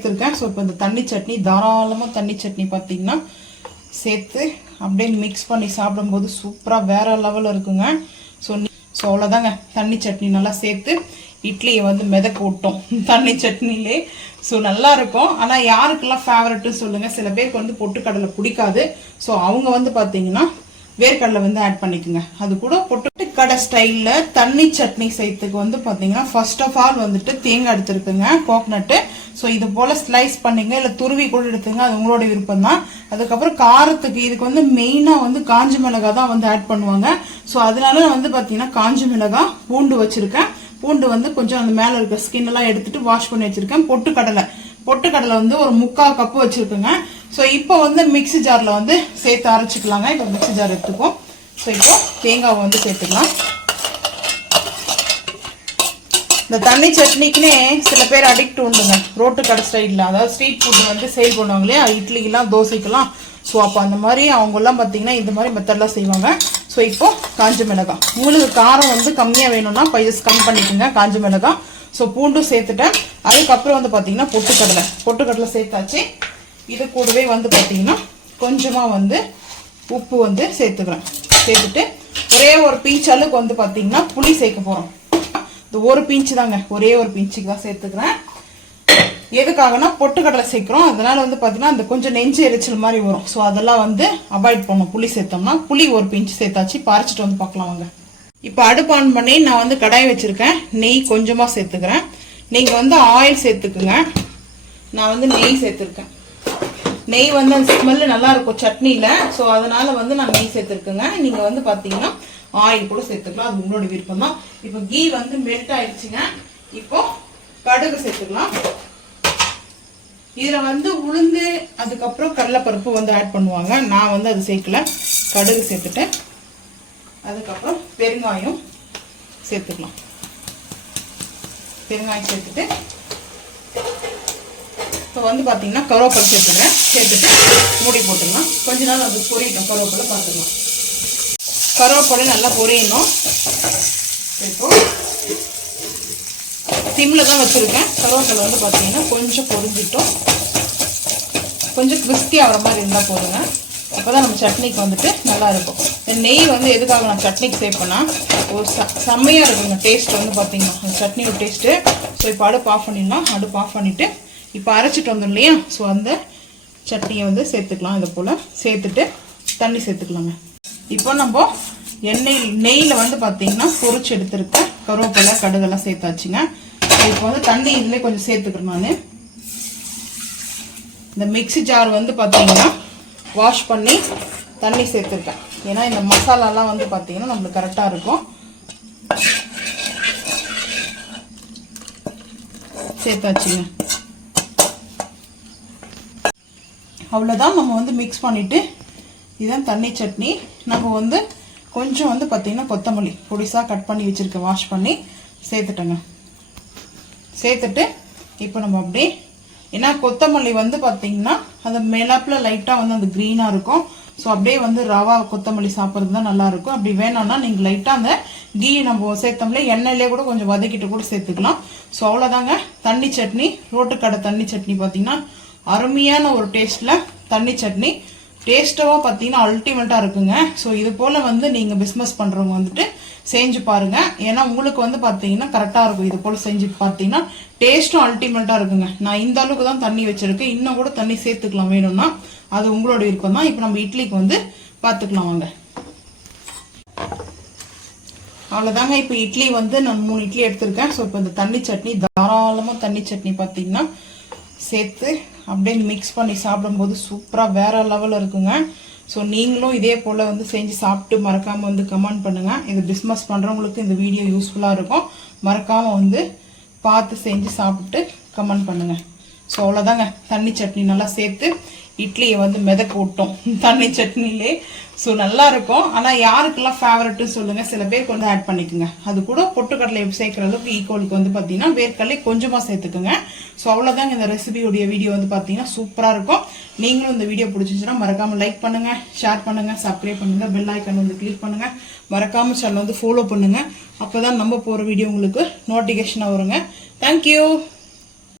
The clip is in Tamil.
சேர்த்துருக்கேன். ஸோ இப்போ இந்த தண்ணி சட்னி தாராளமாக தண்ணி சட்னி பார்த்தீங்கன்னா சேர்த்து அப்படியே மிக்ஸ் பண்ணி சாப்பிடும்போது சூப்பராக வேற லெவலில் இருக்குங்க. ஸோ அவ்வளோதாங்க, தண்ணி சட்னி நல்லா சேர்த்து இட்லியை வந்து மிதக்க விட்டோம் தண்ணி சட்னிலே. ஸோ நல்லா இருக்கும். ஆனால் யாருக்கெல்லாம் ஃபேவரட்னு சொல்லுங்கள். சில பேருக்கு வந்து பொட்டுக்கடலை பிடிக்காது. ஸோ அவங்க வந்து பார்த்தீங்கன்னா வேர்க்கடலை வந்து ஆட் பண்ணிக்கோங்க. அது கூட பொட்டுக்கடை ஸ்டைலில் தண்ணி சட்னி செய்யறதுக்கு வந்து பார்த்தீங்கன்னா ஃபர்ஸ்ட் ஆஃப் ஆல் வந்துட்டு தேங்காய் எடுத்துருக்குங்க, கோகனட்டு. ஸோ இது போல் ஸ்லைஸ் பண்ணிங்க, இல்லை துருவி கூட எடுத்துங்க, அது உங்களோட விருப்பம் தான். அதுக்கப்புறம் காரத்துக்கு இதுக்கு வந்து மெயினாக வந்து காஞ்ச மிளகாய் தான் வந்து ஆட் பண்ணுவாங்க. ஸோ அதனால நான் வந்து பார்த்தீங்கன்னா காஞ்ச மிளகாய், பூண்டு வச்சுருக்கேன். பூண்டு வந்து கொஞ்சம் அந்த மேலே இருக்க ஸ்கின் எல்லாம் எடுத்துட்டு வாஷ் பண்ணி வச்சுருக்கேன். பொட்டுக்கடலை வந்து ஒரு 3/4 கப்பு வச்சுருக்குங்க. ஸோ இப்போ வந்து மிக்ஸி ஜாரில் வந்து சேர்த்து அரைச்சிக்கலாங்க. இப்போ மிக்ஸி ஜார் எடுத்துப்போம். ஸோ இப்போ தேங்காவை வந்து சேர்த்துக்கலாம். இந்த தண்ணி சட்னிக்குன்னே சில பேர் அடிக்ட் உண்டுங்க, ரோட்டு கடை ஸ்டைலில். அதாவது ஸ்ட்ரீட் ஃபுட் வந்து சேல் பண்ணுவாங்க இல்லையா, இட்லிக்கெல்லாம் தோசைக்கெல்லாம். ஸோ அப்போ அந்த மாதிரி அவங்கெல்லாம் பார்த்தீங்கன்னா இந்த மாதிரி மெத்தட்லாம் செய்வாங்க. ஸோ இப்போ காஞ்ச மிளகாய், உங்களுக்கு காரம் வந்து கம்மியாக வேணும்னா பைசஸ் கம்மி பண்ணிக்கோங்க காஞ்ச மிளகாய். ஸோ பூண்டும் சேர்த்துட்டேன். அதுக்கப்புறம் வந்து பார்த்தீங்கன்னா பொட்டுக்கடலை சேர்த்தாச்சு. இது கூடவே வந்து பார்த்தீங்கன்னா கொஞ்சமாக வந்து உப்பு வந்து சேர்த்துக்கிறேன். சேர்த்துட்டு ஒரே ஒரு பீச் அளவுக்கு வந்து பார்த்தீங்கன்னா புளி சேர்க்க போகிறோம். இந்த ஒரு பீச்சு தாங்க, ஒரே ஒரு பீச்சுக்கு தான் சேர்த்துக்கிறேன். எதுக்காகனா பொட்டுக்கடலை சேர்க்குறோம், அதனால வந்து பார்த்தீங்கன்னா அந்த கொஞ்சம் நெஞ்சு எரிச்சல் மாதிரி வரும். ஸோ அதெல்லாம் வந்து அவாய்ட் பண்ணோம். புளி சேர்த்தோம்னா புளி ஒரு பிஞ்சு சேர்த்தாச்சு. பறிச்சிட்டு வந்து பார்க்கலாம் வாங்க. இப்போ அடுப்பு ஆன் பண்ணி நான் வந்து கடாய் வச்சிருக்கேன். நெய் கொஞ்சமாக சேர்த்துக்கிறேன். நீங்கள் வந்து ஆயில் சேர்த்துக்குங்க. நான் வந்து நெய் சேர்த்துருக்கேன். நெய் வந்து அந்த ஸ்மெல்லு நல்லா இருக்கும் சட்னியில். ஸோ அதனால வந்து நான் நெய் சேர்த்துருக்கேங்க. நீங்கள் வந்து பார்த்தீங்கன்னா ஆயில் கூட சேர்த்துக்கலாம், அது உங்களோட விருப்பம் தான். இப்போ கீ வந்து மெல்ட் ஆயிடுச்சுங்க. இப்போ கடுகு சேர்த்துக்கலாம். இதில் வந்து உளுந்து அதுக்கப்புறம் கடலைப்பருப்பு வந்து ஆட் பண்ணுவாங்க. நான் வந்து அது சேர்க்கல, கடுகு சேர்த்துட்டேன். அதுக்கப்புறம் பெருங்காயம் சேர்த்துக்கலாம். பெருங்காயம் சேர்த்துட்டு இப்போ வந்து பார்த்தீங்கன்னா கருவேப்பிலை சேர்த்துக்கிறேன். சேர்த்துட்டு மூடி போட்டுக்கலாம். கொஞ்ச நாள் அது பொரியட்டும். கருவேப்பிலை பார்த்துக்கலாம். கருவேப்பிலை நல்லா பொரியணும். இப்போ சிம்மில் தான் வச்சுருக்கேன். கருவேப்பிலை வந்து பார்த்தீங்கன்னா கொஞ்சம் பொரிஞ்சிட்டோம். கொஞ்சம் கிறிஸ்பி ஆகிற மாதிரி இருந்தால் போதுங்க. அப்போ தான் நம்ம சட்னிக்கு வந்துட்டு நல்லா இருக்கும். நெய் வந்து எதுக்காக நான் சட்னிக்கு சேர்ப்பேன்னா ஒரு செம்மையாக இருக்குங்க டேஸ்ட் வந்து பார்த்தீங்கன்னா அந்த சட்னியோட டேஸ்ட்டு. ஸோ இப்போ அடுப்பு ஆஃப் பண்ணிடலாம். அடுப்பு ஆஃப் பண்ணிவிட்டு இப்போ அரைச்சிட்டு வந்தோம் இல்லையா, ஸோ அந்த சட்னியை வந்து சேர்த்துக்கலாம். இதை போல் சேர்த்துட்டு தண்ணி சேர்த்துக்கலாங்க. இப்போ நம்ம நெய்யில் வந்து பார்த்தீங்கன்னா பொரிச்சு எடுத்துருக்க கருவேப்பிலை கடுகெல்லாம் சேர்த்தாச்சுங்க. இப்போ வந்து தண்ணி இதில் கொஞ்சம் சேர்த்துக்கிறேன். நான் இந்த மிக்ஸி ஜார் வந்து பார்த்தீங்கன்னா வாஷ் பண்ணி தண்ணி சேர்த்துருக்கேன். ஏன்னா இந்த மசாலாலாம் வந்து பார்த்தீங்கன்னா நம்மளுக்கு கரெக்டாக இருக்கும். சேர்த்தாச்சுங்க. அவ்வளோதான். நம்ம வந்து மிக்ஸ் பண்ணிவிட்டு இதுதான் தண்ணி சட்னி. நம்ம வந்து கொஞ்சம் வந்து பார்த்தீங்கன்னா கொத்தமல்லி பொடிசாக கட் பண்ணி வச்சுருக்கேன், வாஷ் பண்ணி சேர்த்துட்டேங்க. சேர்த்துட்டு இப்போ நம்ம அப்படியே, ஏன்னா கொத்தமல்லி வந்து பார்த்தீங்கன்னா அந்த மேலாப்பில் லைட்டாக வந்து அந்த க்ரீனாக இருக்கும். ஸோ அப்படியே வந்து ரவா கொத்தமல்லி சாப்பிட்றது தான் நல்லாயிருக்கும். அப்படி வேணும்னா நீங்கள் லைட்டாக அந்த கீ நம்ம சேர்த்தோம்ல எண்ணெயிலே கூட கொஞ்சம் வதக்கிட்டு கூட சேர்த்துக்கலாம். ஸோ அவ்வளோதாங்க தண்ணி சட்னி. ரோட்டுக்கடை தண்ணி சட்னி பார்த்தீங்கன்னா அருமையான ஒரு டேஸ்ட்டில் தண்ணி சட்னி. டேஸ்ட்டாக பார்த்தீங்கன்னா அல்டிமேட்டாக இருக்குங்க. ஸோ இது போல் வந்து நீங்கள் பிஸ்னஸ் பண்ணுறவங்க வந்துட்டு செஞ்சு பாருங்கள். ஏன்னா உங்களுக்கு வந்து பார்த்தீங்கன்னா கரெக்டாக இருக்கும். இது போல் செஞ்சு பார்த்தீங்கன்னா டேஸ்ட்டும் அல்டிமேட்டாக இருக்குங்க. நான் இந்த அளவுக்கு தான் தண்ணி வச்சுருக்கேன். இன்னும் கூட தண்ணி சேர்த்துக்கலாம் வேணும்னா, அது உங்களோட விருப்பம் தான். இப்போ நம்ம இட்லிக்கு வந்து பார்த்துக்கலாம் வாங்க. அவ்வளோதாங்க. இப்போ இட்லி வந்து நான் 3 இட்லி எடுத்திருக்கேன். ஸோ இப்போ இந்த தண்ணி சட்னி தாராளமாக தண்ணி சட்னி பார்த்தீங்கன்னா சேர்த்து அப்படியே மிக்ஸ் பண்ணி சாப்பிடும்போது சூப்பராக வேற லெவலில் இருக்குங்க. ஸோ நீங்களும் இதே போல் வந்து செஞ்சு சாப்பிட்டு மறக்காமல் வந்து கமெண்ட் பண்ணுங்கள். இது பிஸ்னஸ் பண்ணுறவங்களுக்கு இந்த வீடியோ யூஸ்ஃபுல்லாக இருக்கும். மறக்காமல் வந்து பார்த்து செஞ்சு சாப்பிட்டு கமெண்ட் பண்ணுங்கள். ஸோ அவ்வளோதாங்க, தண்ணி சட்னி நல்லா சேர்த்து இட்லியை வந்து மிதக்க விட்டோம் தண்ணி சட்னிலே. ஸோ நல்லா இருக்கும். ஆனால் யாருக்கெல்லாம் ஃபேவரட்னு சொல்லுங்கள். சில பேருக்கு வந்து ஆட் பண்ணிக்கோங்க. அது கூட பொட்டுக்கடலை சேர்க்குற அளவுக்கு ஈக்குவலுக்கு வந்து பார்த்தீங்கன்னா வேர்க்கடலை கொஞ்சமாக சேர்த்துக்குங்க. ஸோ அவ்வளோதாங்க இந்த ரெசிபியோடைய வீடியோ வந்து பார்த்தீங்கன்னா சூப்பராக இருக்கும். நீங்களும் இந்த வீடியோ பிடிச்சிச்சுன்னா மறக்காமல் லைக் பண்ணுங்கள், ஷேர் பண்ணுங்கள், சப்ஸ்கிரைப் பண்ணுங்கள், பெல் ஐக்கன் வந்து கிளிக் பண்ணுங்கள். மறக்காமல் சேனல் வந்து ஃபாலோ பண்ணுங்கள். அப்போ தான் நம்ம போகிற வீடியோ உங்களுக்கு நோட்டிஃபிகேஷனாக வருங்க. தேங்க்யூ.